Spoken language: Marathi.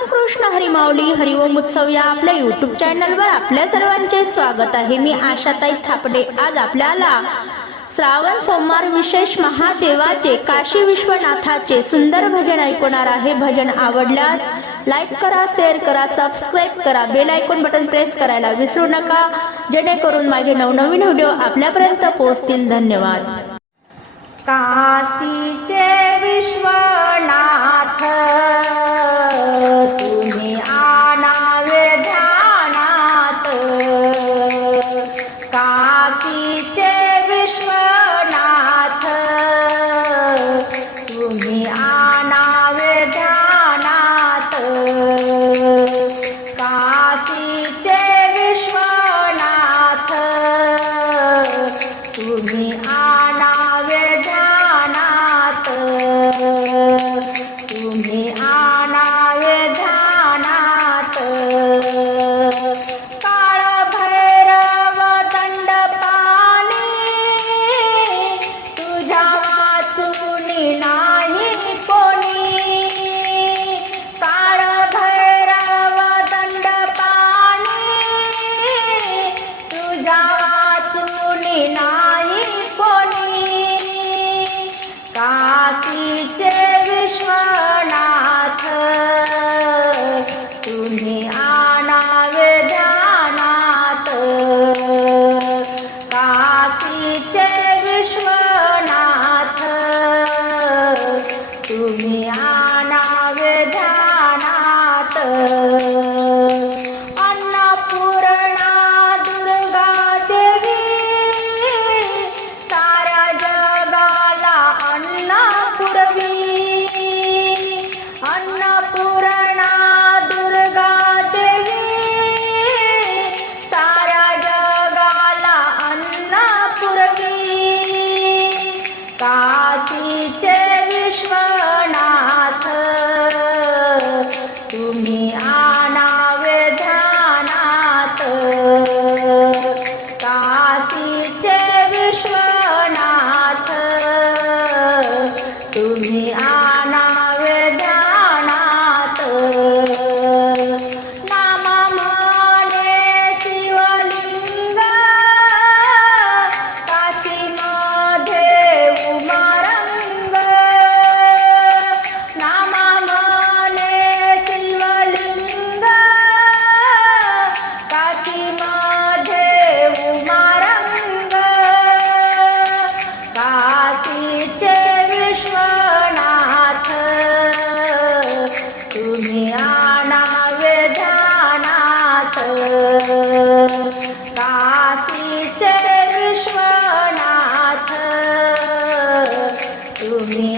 रामकृष्ण हरिमाऊली हरिओम उत्सव या आपल्या युट्यूब चॅनलवर आपल्या सर्वांचे स्वागत आहे. मी आशाताई थापडे. आज आपल्याला श्रावण सोमवार विशेष महादेवाचे काशी विश्वनाथाचे सुंदर भजन ऐकवणार आहे. भजन आवडल्यास लाईक करा शेअर करा सबस्क्राईब करा. बेल आयकॉन बटन प्रेस करायला विसरू नका. जेणेकरून माझे नवनवीन व्हिडिओ आपल्यापर्यंत पोहोचतील. धन्यवाद. काशीचे नाही कोणी. काशीचे विश्वनाथ तुम्ही आणावे ध्यानात. काशीचे विश्वनाथ तुम्ही तुम्ही काशीचे विश्वनाथ तुम्ही